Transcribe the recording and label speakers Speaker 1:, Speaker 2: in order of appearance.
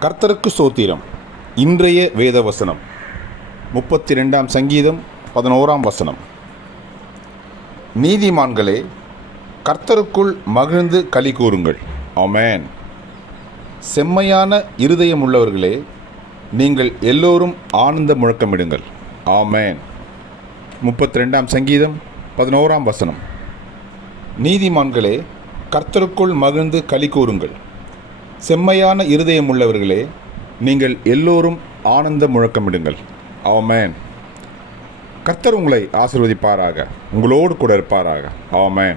Speaker 1: கர்த்தருக்கு சோத்திரம். இன்றைய வேத வசனம் முப்பத்தி ரெண்டாம் சங்கீதம் பதினோராம் வசனம். நீதிமான்களே கர்த்தருக்குள் மகிழ்ந்து களி கூறுங்கள். ஆமேன். செம்மையான இருதயம் உள்ளவர்களே நீங்கள் எல்லோரும் ஆனந்த முழக்கமிடுங்கள். ஆமேன். முப்பத்தி ரெண்டாம் சங்கீதம் பதினோராம் வசனம். நீதிமான்களே கர்த்தருக்குள் மகிழ்ந்து களி கூறுங்கள். செம்மையான இருதயம் உள்ளவர்களே நீங்கள் எல்லோரும் ஆனந்த முழக்கமிடுங்கள். ஆமென். கர்த்தர் உங்களை ஆசிர்வதிப்பாராக. உங்களோடு கூட இருப்பாராக. ஆமென்.